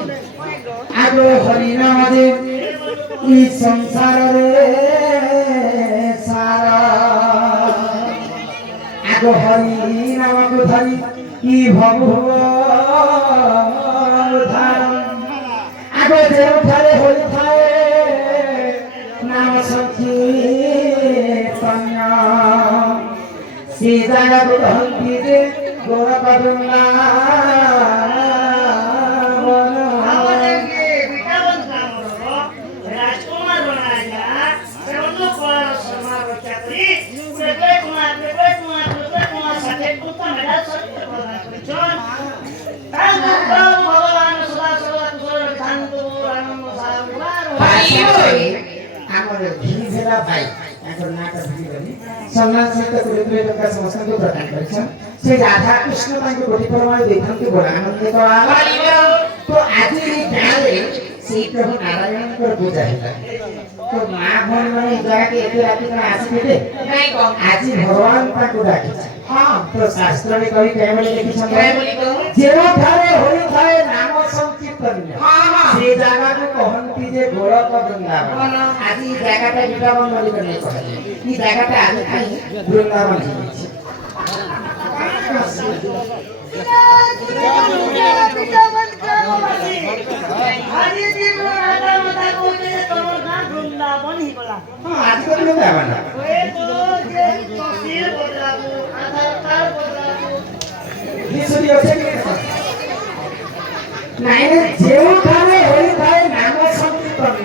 आगो हरिनाम दे ई संसार रे सारा आगो हरिनाम को धरी ई भगवान धारण आगो देव थारे होई थाए नाम संकीर्तन सीधा को धंती दे गोरा करुणा सम्मान सहित कुरुद्रेव का समस्त को प्रदान करेछन से राधा कृष्ण तांको गोटी परमाय देखंती बोला आनंद को तो आज ही गाले से प्रभु नारायण को पूजा हैला तो मां भन माने जगह के एते राति का आसी बेटे नहीं को आज भगवान ताको डाकी हां तो शास्त्र में कवि कहे बोले लिखि छन कहे बोली को जेरो थारे होई थाए नाम संकीर्तन हां हां से जगह को कहंती जे गोलक वृंदावन आज ही जगह पे वृंदावन बोली को नहीं कहले ई जगह पे आज खाई वृंदावन है हरि जी राधा माता को जे तोर गां वृंदावन ही बोला हां आज को वृंदावन ओए तो जे तस्वीर बोलाबो आधार कार्ड बोलाबो ये सुनी होছে কি নাই रे जेव थारे होई थाए नाम संकीर्तन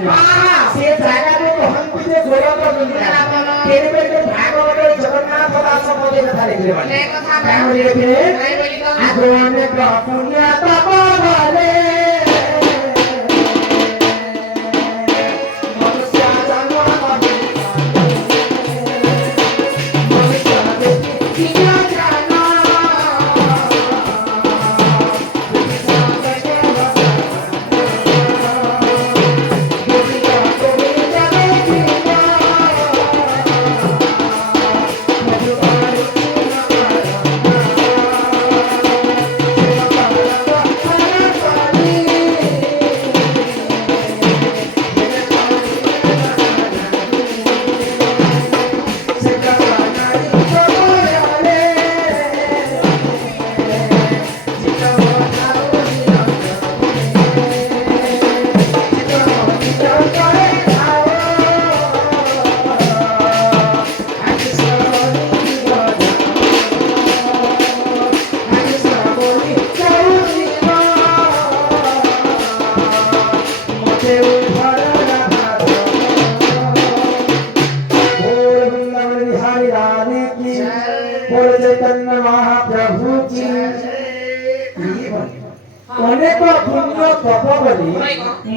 से जागा को कहंती जे गोलक वृंदावन तेरे बेटे भागवत जगन्नाथ दास बोले कथा लिखले बाटे कथा बोली रे आगोने पुण्य तप भले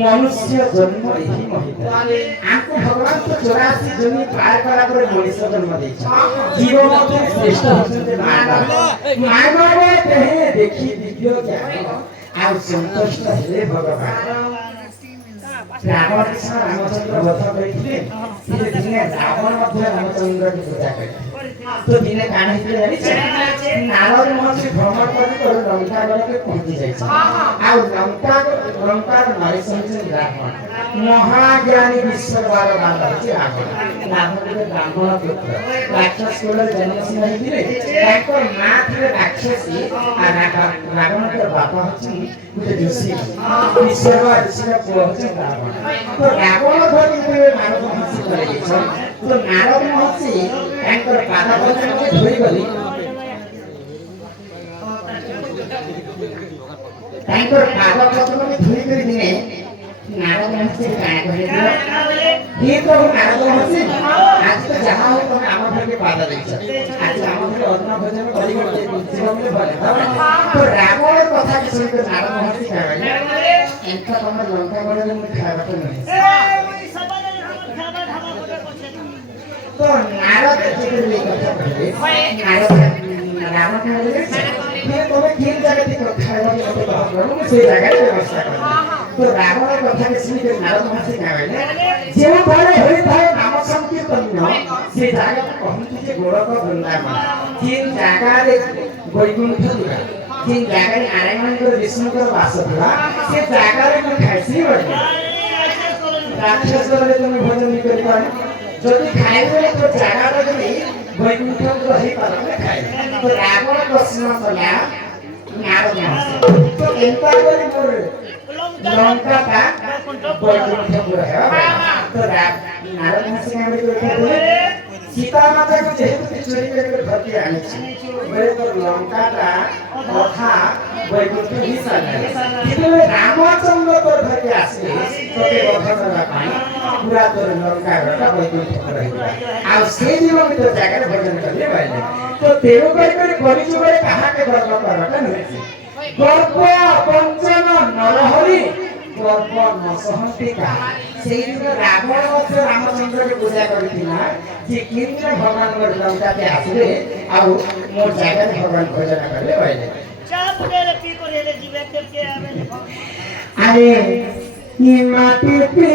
मनुष्य जन्म यही महिला आंको भगवान तो 84 जन्म पार करा पर मनुष्य जन्म दै छ जीव मध्ये श्रेष्ठ होते मानव कहे देखि दिव्य ज्ञान आ संतुष्ट हेले भगवान ରାବଣ କୃଷ୍ଣ ରାମଚନ୍ଦ୍ର ବଧ କରିଥିଲେ ସେ ଦିନେ ରାବଣ ମଧ୍ୟ ରାମଚନ୍ଦ୍ରକୁ ପୂଜା କଲେ ତ ଦିନେ କାଣ ହେଇଥିଲେ ଜାଣିଛ ନାରଦ ମହର୍ଷି ଭ୍ରମଣ କରି କରି ଲଙ୍କା ଗଡ଼ରେ ପହଞ୍ଚି ଯାଇଛନ୍ତି ଆଉ ଲଙ୍କାର ନରେଶ ହେଉଛନ୍ତି ରାବଣ ମହାଜ୍ଞାନୀ ବିଶ୍ୱବାର ବାନ୍ଧ ହେଉଛି ରାବଣ ରାବଣ ଗୋଟେ ବ୍ରାହ୍ମଣ ପୁତ୍ର ରାକ୍ଷସ କୁଳରେ ଜନ୍ମସିଂହ ହେଇଥିଲେ ତାଙ୍କ ମା ଥିଲେ ରାକ୍ଷସୀ ଆଉ ରାବଣଙ୍କର ବାପା ହଉଛନ୍ତି ଗୋଟେ ଋଷି ବିଶ୍ୱର ଋଷିର ପୁଅ ହଉଛି ରାବଣ ତ ରାବଣ ଧରି ନାରଦ ମହର୍ଷି କରି ଯାଇଛନ୍ତି ତ ନାରଦ ମହର୍ଷି ତାଙ୍କର ପାଦ ପଦ୍ମକୁ ଧୋଇଗଲି ତାଙ୍କର ପାଦ ପଦ୍ମକୁ ଧୋଇକରି ଦିନେ ନାରଦ ମହର୍ଷି କାଣ କହିଲେ हे प्रभु नारद महर्षि आज तो जहाँ हो तुम आम घर के पादा देखछ आज आम घर अन्न भोजन करी करते जीवन में भले तो रावण कथा के सुन के नारद महर्षि कहले एंका तमर लंका गड़े में खावा तो नहीं तो नारद जी के कथा कहले नारद रावण कहले ये तुम्हें किन जगह थी खावा के तो करो से जगह व्यवस्था कर तो रावण कथा के सुन के नारद महर्षि कहले जे बारे होई थाए नाम संकीर्तन से जागा कहंती जे गोरख वृंदावन जिन जागा रे वैकुंठ दिला जिन जागा रे नारायण को विष्णु को वास दिला से जागा रे कोन खाइसी बड़ी राक्षस रे तुम भोजन नहीं कर पाए जदि खाइबे तो जागा रे नहीं वैकुंठ को रही पारे खाइ तो रावण प्रश्न कला नारद महर्षि तो एंता करे मोर लंका का वैकुंठ पूरा है तो नारद महर्षि ने बोले सीता माता को जेहेतु चोरी करके घर के आने बोले तो लंका का कथा वैकुंठ ही साला किंतु रामचंद्र को घर के आसे तो के कथा करबा पाई पूरा तो लंका का वैकुंठ रहिला आ से जीवन में तो जाकर भजन करले बाइले तो तेरो कर कली जुगरे कहा के गर्व करता नहीं गर्व पंचन नरहरि गर्व नसहंतिका সেই দিনে রাবণ মধ্যে রামচন্দ্রকে পূজা করিছিলা যে কিন্দ্র ভগবান লঙ্কাতে আসবে আর মোর জায়গায় ভগবান ভোজন করলে বাইরে চাপুরে কি করে জীবে কে আবে আরে নি মাটিতে